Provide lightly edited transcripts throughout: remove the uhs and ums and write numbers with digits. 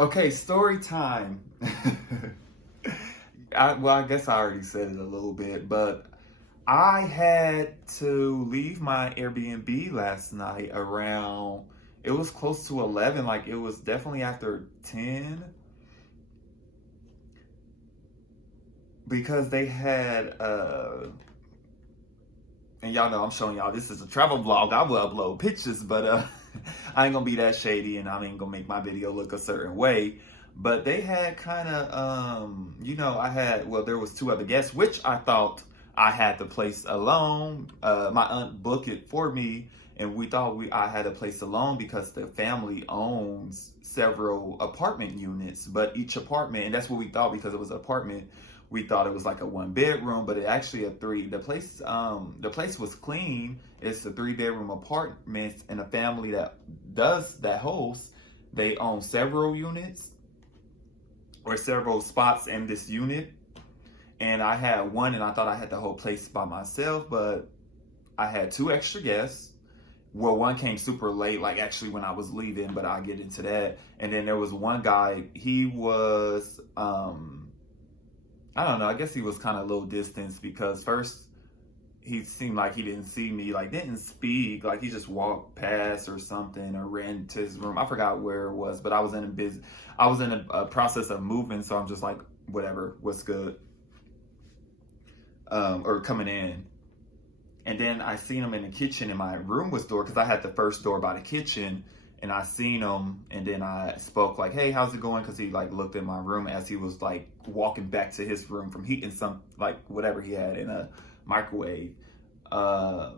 Okay, story time. I guess I already said it a little bit, but I had to leave my Airbnb last night around, it was close to 11, like it was definitely after 10, because they had, and y'all know I'm showing y'all this is a travel vlog. I will upload pictures, but I ain't gonna be that shady and I ain't gonna make my video look a certain way. But they had kind of, well, there was two other guests, which I thought I had the place alone. My aunt booked it for me, and we thought I had a place alone because the family owns several apartment units, but each apartment, and that's what we thought because it was an apartment. We thought it was like a one bedroom, but it actually a three. The place was clean. It's a 3 bedroom apartment, and a family that hosts, they own several units or several spots in this unit. And I had one, and I thought I had the whole place by myself, but I had two extra guests. Well, one came super late, like actually when I was leaving, but I'll get into that. And then there was one guy, he was, I don't know, I guess he was kind of a little distanced because first he seemed like he didn't see me, like didn't speak, like he just walked past or something or ran to his room. I forgot where it was, but I was in a process of moving, so I'm just like, whatever, what's good, or coming in. And then I seen him in the kitchen, and my room was door because I had the first door by the kitchen, and I seen him, and then I spoke like, "Hey, how's it going?" Because he like looked at my room as he was like walking back to his room from heating some like whatever he had in a microwave. And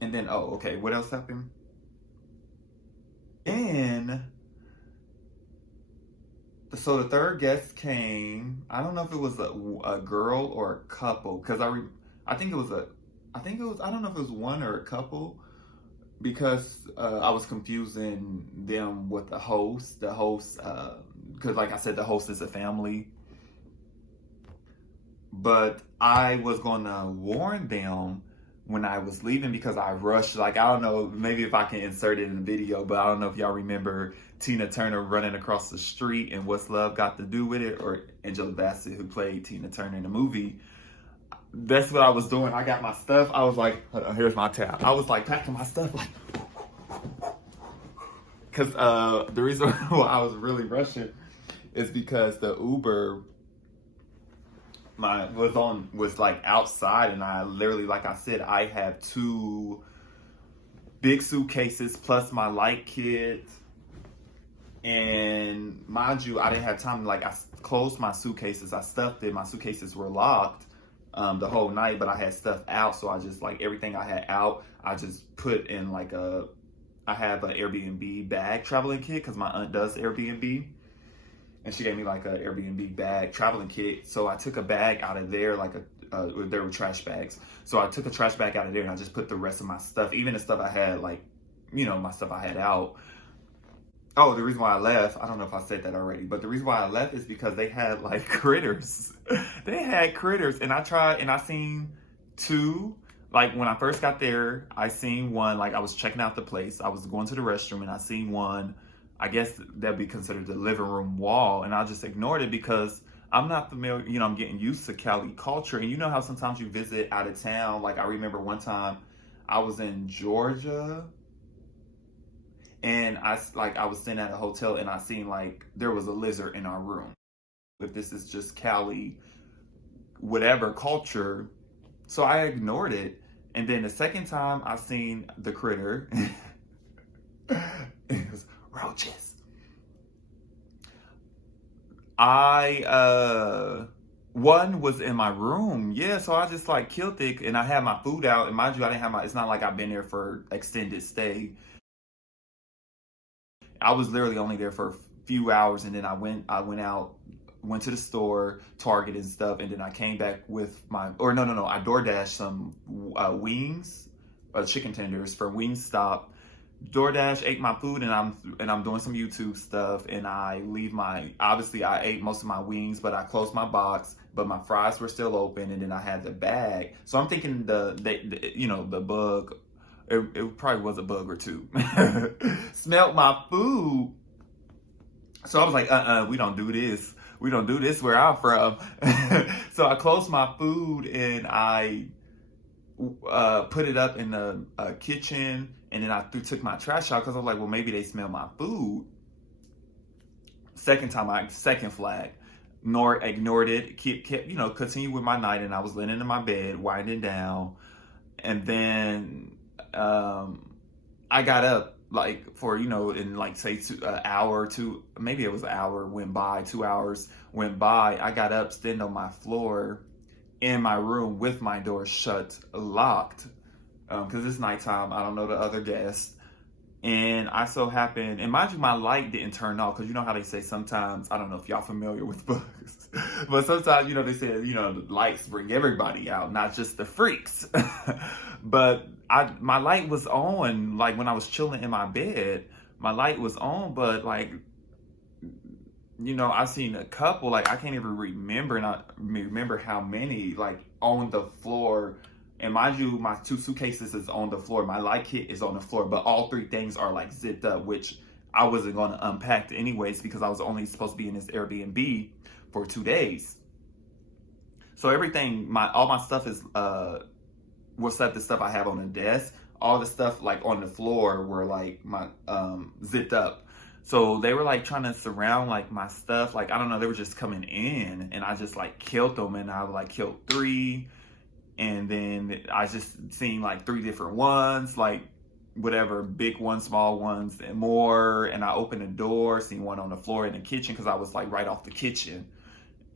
then okay, what else happened? And so the third guest came. I don't know if it was a girl or a couple because I think it was I don't know if it was one or a couple because I was confusing them with the host. The host, because like I said, the host is a family. But I was going to warn them when I was leaving because I rushed. Like, I don't know, maybe if I can insert it in the video, but I don't know if y'all remember Tina Turner running across the street and What's Love Got to Do with It, or Angela Bassett, who played Tina Turner in the movie. That's what I was doing. I got my stuff. I was like, hold on, here's my tab. I was like packing my stuff, like, because the reason why I was really rushing is because the Uber was like outside, and I literally, like I said, I have two big suitcases plus my light kit. And mind you, I didn't have time to I closed my suitcases, I stuffed it, my suitcases were locked the whole night, but I had stuff out, so I just like everything I had out, I just put in I have an Airbnb bag traveling kit because my aunt does Airbnb. And she gave me like an Airbnb bag traveling kit. So I took a bag out of there, there were trash bags. So I took a trash bag out of there and I just put the rest of my stuff, even the stuff I had, my stuff I had out. Oh, the reason why I left, I don't know if I said that already, but the reason why I left is because they had like critters. They had critters, and I seen two. Like when I first got there, I seen one, like I was checking out the place. I was going to the restroom and I seen one. I guess that'd be considered the living room wall, and I just ignored it because I'm not familiar, I'm getting used to Cali culture. And you know how sometimes you visit out of town. Like I remember one time I was in Georgia, and I was staying at a hotel, and I seen like there was a lizard in our room. If this is just Cali, whatever culture, so I ignored it. And then the second time I seen the critter, it was roaches. One was in my room, yeah, so I just like killed it, and I had my food out, and mind you, I didn't have it's not like I've been there for extended stay. I was literally only there for a few hours, and then I went out, went to the store, Target and stuff, and then I came back with I DoorDashed some wings, chicken tenders from Wingstop. DoorDash, ate my food, and I'm doing some YouTube stuff, and obviously I ate most of my wings, but I closed my box, but my fries were still open, and then I had the bag. So I'm thinking the bug, it probably was a bug or two, smelled my food So I was like, we don't do this. We don't do this where I'm from. So I closed my food and I put it up in the kitchen, and then I took my trash out because I was like, well, maybe they smell my food. Second flag, nor ignored it. Kept continued with my night, and I was laying in my bed, winding down, and then I got up like for in like say an hour or two, maybe it was an hour went by, 2 hours went by. I got up, stand on my floor in my room with my door shut, locked, because it's nighttime. I don't know the other guests. And I so happened, and mind you, my light didn't turn off because you know how they say sometimes, I don't know if y'all familiar with books, but sometimes, they say, the lights bring everybody out, not just the freaks. But my light was on, like when I was chilling in my bed, my light was on, but like, I seen a couple, like I can't even remember how many, like on the floor. And mind you, my 2 suitcases is on the floor. My light kit is on the floor, but all 3 things are like zipped up, which I wasn't going to unpack anyways because I was only supposed to be in this Airbnb for 2 days. So everything, all my stuff is, what's up, the stuff I have on the desk, all the stuff like on the floor were like my zipped up. So they were like trying to surround like my stuff. Like, I don't know, they were just coming in, and I just like killed them, and I like killed 3. And then I just seen like 3 different ones, like whatever, big ones, small ones, and more. And I opened the door, seen one on the floor in the kitchen because I was like right off the kitchen.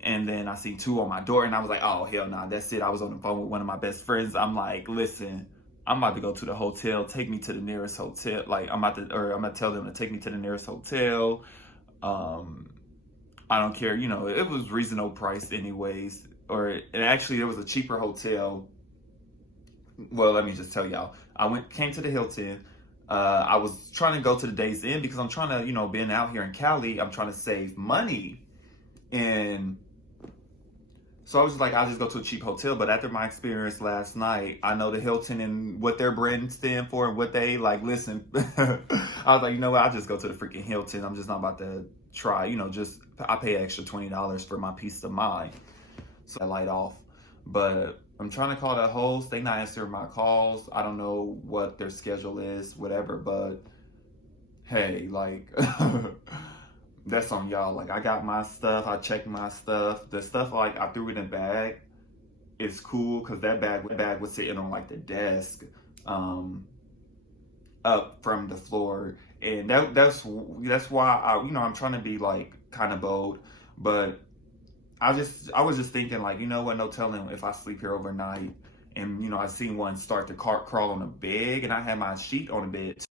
And then I seen 2 on my door, and I was like, oh, hell nah, that's it. I was on the phone with one of my best friends. I'm like, listen, I'm about to go to the hotel. Take me to the nearest hotel. Like, I'm gonna tell them to take me to the nearest hotel. I don't care. It was reasonable price anyways. And actually there was a cheaper hotel. Well, let me just tell y'all. Came to the Hilton. I was trying to go to the Days Inn because I'm trying to, being out here in Cali, I'm trying to save money. And so I was like, I'll just go to a cheap hotel. But after my experience last night, I know the Hilton and what their brand stand for and what they like. Listen, I was like, you know what? I'll just go to the freaking Hilton. I'm just not about to try, I pay extra $20 for my peace of mind. So I light off. But I'm trying to call the host. They not answering my calls. I don't know what their schedule is, whatever. But hey, like, that's on y'all. Like, I got my stuff. I checked my stuff. The stuff, like, I threw it in a bag. It's cool because that bag was sitting on, like, the desk up from the floor. And that's why I'm trying to be, like, kind of bold. But I was just thinking, like, you know what, no telling if I sleep here overnight. And, I seen one start to crawl on the bed, and I had my sheet on the bed